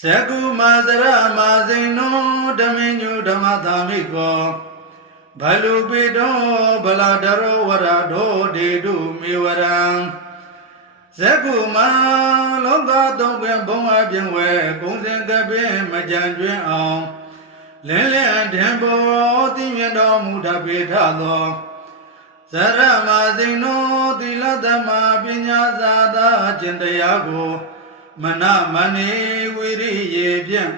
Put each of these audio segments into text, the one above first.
ဇကုမာစရမာစိန်နောဓမင်းညုဓမ္မသာမိကောဘလူပိတောဗလာတရောဝရဒောဒေတုမေဝရံဇကုမာလောကသုံးပင်ဘုံအပြင်ဝဲကုံစင်ကပင်မကြံကျွင်းအောင်လင်းလင်းတံဘောတိမြတ်တော်မူတပေထသောဇရမာစိန်နောသီလသမပညာသာသာကျင့်တရားကို မနမနေဝိရိယေဖြင့်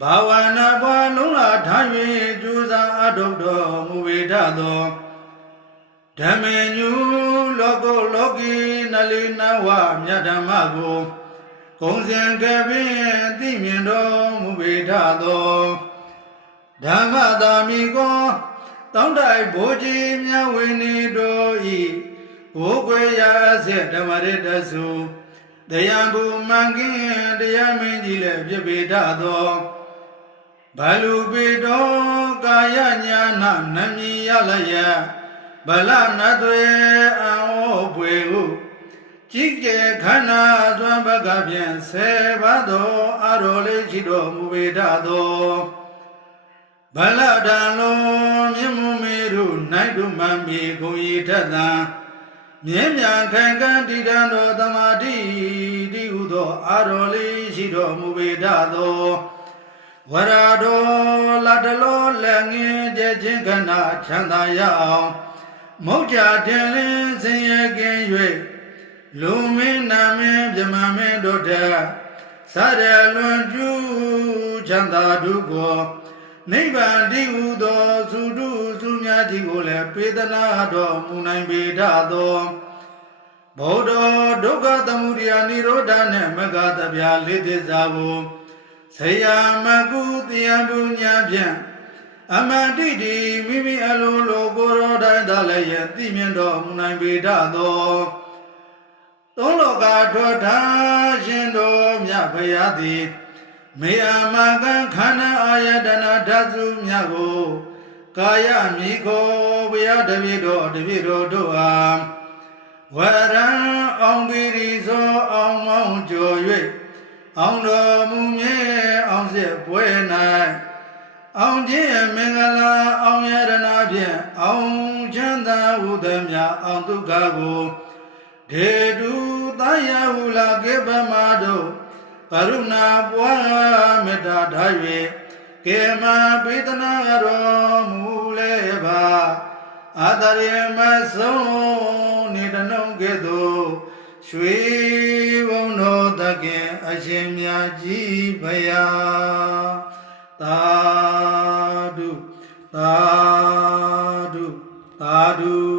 ဘာဝနာပွားလုံးလာထား၍ကြိုးစားအထုတ်တော်မူဝေဒသောဓမ္မေညုလောကုလောကီနလီနဝမြတ်ဓမ္မကိုကုံစဉ်ကပင်သိမြင်တော်မူဝေဒသောဓမ္မသာမိကောတောင်းတိုင်ဘိုးကြီးမြတ်ဝိနေတော်ဤဘိုးကွယ်ရာစေဓမ္မရတ္တစု တရားဘူမှန်ကင်းတရားမင်းကြီးလည်းပြပေတတ်သောဘလူပေတော်ကာယညာနာနမီရလယဗလနသွေအံဩပွေဟုကြည်ကျယ်ခန္ဓာသွမ်းဘကဖြင့်ဆေဘသောအရောလေးရှိတော်မူပေတတ်သောဗလဒံလုံးမြင့်မူမေရုနိုင်တုမံမီခုံဤထက်သံ မြင်းမြန်ခံခံတည်တံတော်သမာဓိတိဟုသောအာရောလေးရှိတော်မူပေတတ်သောဝရတော်လတ္တလောလက်ငင်းကျချင်းခန္ဓာချမ်းသာရအောင်မုတ်ကြတင်လင်းစင်ရကင်း၍လူမင်းနာမင်းမြမမင်းတို့ထက်စရလွန်ကျူးချမ်းသာဒုက္ခ နိဗ္ဗာန်တည်ဟုသောသုတုသုညာတိကိုလည်းပေဒနာတော်မူနိုင်ပေတတ်သောဘုဒ္ဓဒုက္ခသမုဒယនិရောဓနဲ့မဂ္ဂတဗျာလေးသစ္စာကိုဆရာမကုတရားပုညာဖြင့်အမန္တိတိမိမိအလိုလိုကိုယ်တော်တိုင်းသာလည်းယသိမြင်တော်မူနိုင်ပေတတ်သောသုံးလောကထောထားရှင်တော်မြတ်ဖရာသည် မေအမကံခန္ဓာအာယတနာဓာတုမြတ်ကိုကာယမိခောဘုရားတပည့်တော်တပည့်တော်တို့အားဝရံအောင်ပိရိသောအောင်မောင်းကြော်၍အောင်တော်မူမြဲအောင်စစ်ပွဲ၌အောင်ခြင်းမင်္ဂလာအောင်ရတနာဖြင့်အောင်ချမ်းသာဟုသည်မြအောင်ဒုက္ခကိုဒေတုတယဟုလာကေပမတို့ ကရုဏာပွားမေတ္တာထား၍ကေမပေတနာတော်မူလေပါအာတရေမဆုံးနေတနှုံကဲ့သို့ရွှေဘုံတော်တခင်အရှင်မြတ်ကြီးဖယားသာဓုသာဓုသာဓု